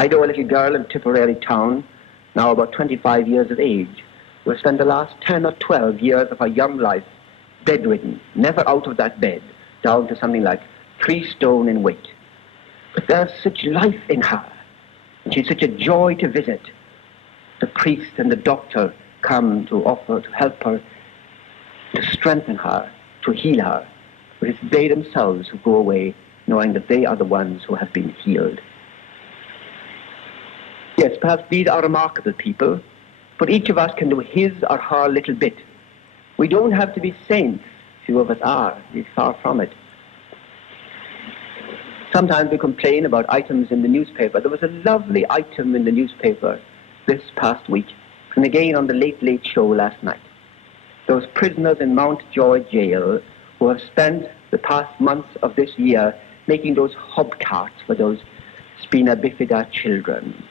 I know a little girl in Tipperary town, now about 25 years of age, who has spent the last 10 or 12 years of her young life bedridden, never out of that bed, down to something like 3 stone in weight. But there's such life in her, and she's such a joy to visit. The priest and the doctor come to offer to help her, to strengthen her, to heal her. But it's they themselves who go away knowing that they are the ones who have been healed. Yes, perhaps these are remarkable people, but each of us can do his or her little bit. We don't have to be saints. Few of us are. It's far from it. Sometimes we complain about items in the newspaper. There was a lovely item in the newspaper this past week, and again on the Late Late Show last night. Those prisoners in Mountjoy jail who have spent the past months of this year making those hobcarts for those spina bifida children.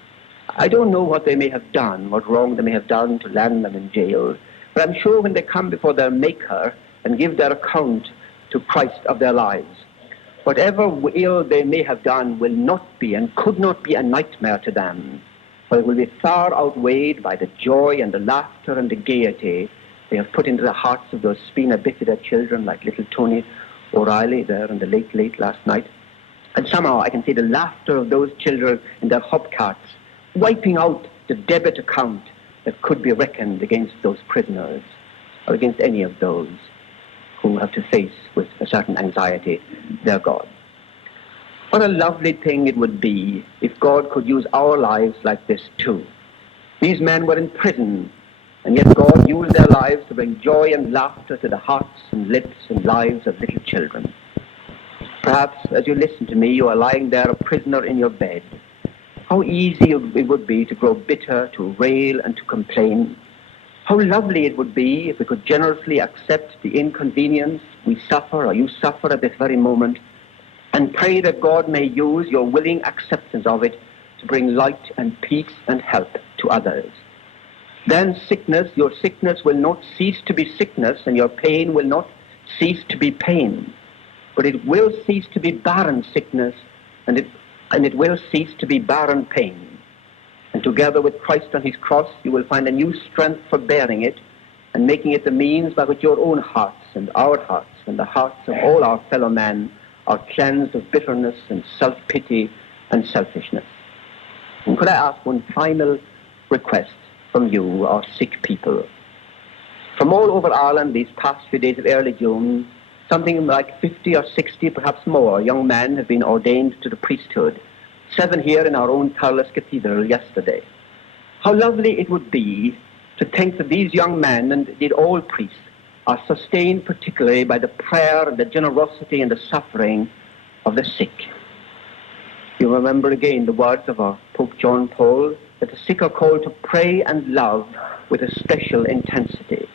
I don't know what they may have done, what wrong they may have done to land them in jail, but I'm sure when they come before their Maker and give their account to Christ of their lives, whatever ill they may have done will not be and could not be a nightmare to them, for it will be far outweighed by the joy and the laughter and the gaiety they have put into the hearts of those spina bifida children like little Tony O'Reilly there in the Late Late last night. And somehow I can see the laughter of those children in their hobcarts wiping out the debit account that could be reckoned against those prisoners or against any of those who have to face with a certain anxiety their God. What a lovely thing it would be if God could use our lives like this too. These men were in prison, and yet God used their lives to bring joy and laughter to the hearts and lips and lives of little children. Perhaps as you listen to me, you are lying there a prisoner in your bed. How easy it would be to grow bitter, to rail and to complain. How lovely it would be if we could generously accept the inconvenience we suffer or you suffer at this very moment, and pray that God may use your willing acceptance of it to bring light and peace and help to others. Then sickness, your sickness will not cease to be sickness, and your pain will not cease to be pain, but it will cease to be barren sickness, and it will cease to be barren pain. And together with Christ on his cross, you will find a new strength for bearing it and making it the means by which your own hearts and our hearts and the hearts of all our fellow men are cleansed of bitterness and self-pity and selfishness. And could I ask one final request from you, our sick people? From all over Ireland these past few days of early June, something like 50 or 60, perhaps more, young men have been ordained to the priesthood. 7 here in our own Thurles Cathedral yesterday. How lovely it would be to think that these young men, and indeed all priests, are sustained particularly by the prayer and the generosity and the suffering of the sick. You remember again the words of our Pope John Paul, that the sick are called to pray and love with a special intensity.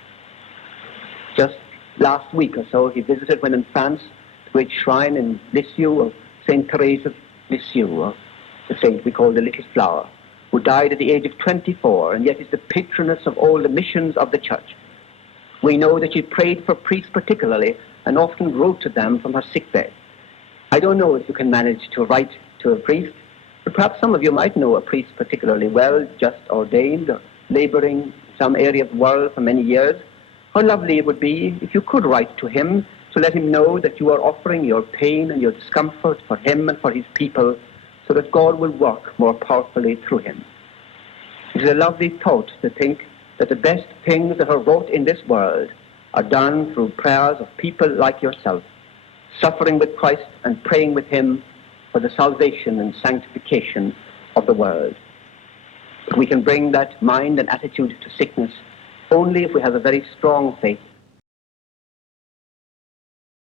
Just last week or so, he visited, when in France, the great shrine in Lisieux of St. Therese of Lisieux, the saint we call the Little Flower, who died at the age of 24, and yet is the patroness of all the missions of the Church. We know that she prayed for priests particularly, and often wrote to them from her sickbed. I don't know if you can manage to write to a priest, but perhaps some of you might know a priest particularly well, just ordained or laboring in some area of the world for many years. How lovely it would be if you could write to him to let him know that you are offering your pain and your discomfort for him and for his people, so that God will work more powerfully through him. It is a lovely thought to think that the best things that are wrought in this world are done through prayers of people like yourself, suffering with Christ and praying with him for the salvation and sanctification of the world. We can bring that mind and attitude to sickness only if we have a very strong faith